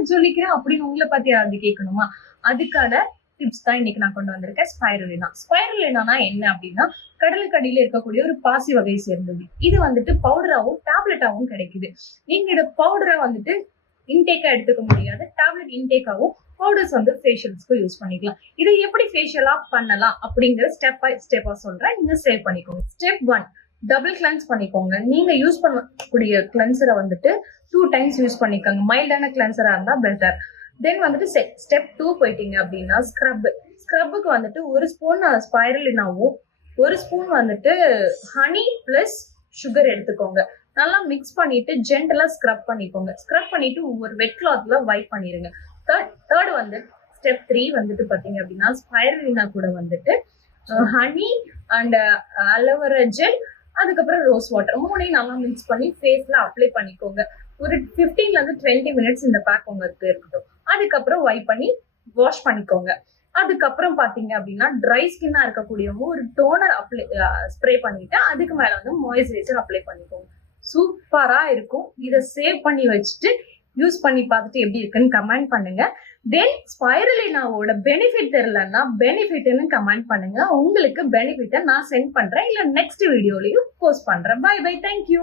நான் சொல்லிக்கிறேன் அப்படின்னு உங்களை பத்தி யாராவது கேட்கணுமா? அதுக்கான டிப்ஸ் தான் இன்னைக்கு நான் கொண்டு வந்திருக்கேன். ஸ்பைருலினா. ஸ்பைருலினா என்ன அப்படின்னா, கடலுக்கு அடியில இருக்கக்கூடிய ஒரு பாசி வகையை சேர்ந்தது. இது வந்துட்டு பவுடராவும் டேப்லெட்டாவும் கிடைக்குது. நீங்க இதை பவுடரா வந்துட்டு இன்டேக்கா எடுத்துக்க முடியாது. டேப்லெட் இன்டேக்காவும் பவுடர்ஸ் வந்து ஃபேஷியல்ஸ்க்கு யூஸ் பண்ணிக்கலாம். இதை எப்படி ஃபேஷியலா பண்ணலாம் அப்படிங்கிற ஸ்டெப் பை ஸ்டெப்பா சொல்றேன். நீங்க சேவ் பண்ணிக்கோங்க. ஸ்டெப் 1, டபுள் கிளென்ஸ் பண்ணிக்கோங்க. நீங்க யூஸ் பண்ணக்கூடிய கிளென்சரை வந்துட்டு 2 டைம்ஸ் யூஸ் பண்ணிக்கோங்க. மைல்டான கிளென்சரா இருந்தா பெட்டர். தென் வந்துட்டு ஸ்டெப் 2 போயிட்டீங்க அப்படின்னா ஸ்க்ரப்புக்கு வந்துட்டு 1 ஸ்பூன் ஸ்பைருலினாவும் 1 ஸ்பூன் வந்துட்டு ஹனி பிளஸ் சுகர் எடுத்துக்கோங்க. நல்லா மிக்ஸ் பண்ணிட்டு ஜென்டலா ஸ்க்ரப் பண்ணிக்கோங்க. ஸ்க்ரப் பண்ணிட்டு ஒரு வெட் கிளாத்ல வைப் பண்ணிருங்க. தேர்ட் வந்து ஸ்டெப் 3 வந்துட்டு பாத்தீங்க அப்படின்னா ஸ்பைருலினா கூட வந்துட்டு ஹனி அண்ட் அலோவேரா ஜெல், அதுக்கப்புறம் ரோஸ் வாட்டர் மூணையும் நல்லா மிக்ஸ் பண்ணி ஃபேஸ்ல அப்ளை பண்ணிக்கோங்க. ஒரு 15 ல இருந்து 20 மினிட்ஸ் இந்த பேக் உங்களுக்கு இருக்கட்டும். அதுக்கப்புறம் வைப் பண்ணி வாஷ் பண்ணிக்கோங்க. அதுக்கப்புறம் பாத்தீங்க அப்படின்னா ட்ரை ஸ்கின்னா இருக்கக்கூடியவங்க ஒரு டோனர் ஸ்ப்ரே பண்ணிட்டு அதுக்கு மேல வந்து மாய்ஸ்சரைசர் அப்ளை பண்ணிக்கோங்க. சூப்பரா இருக்கும். இதை சேவ் பண்ணி வச்சுட்டு யூஸ் பண்ணி பார்த்துட்டு எப்படி இருக்குன்னு கமெண்ட் பண்ணுங்க. தென் ஸ்பைருலினாவோட பெனிஃபிட் தெரியலன்னா பெனிஃபிட்னு கமெண்ட் பண்ணுங்க. உங்களுக்கு பெனிஃபிட்டை நான் சென்ட் பண்றேன், இல்ல நெக்ஸ்ட் வீடியோலயும் போஸ்ட் பண்றேன். Bye bye, thank you.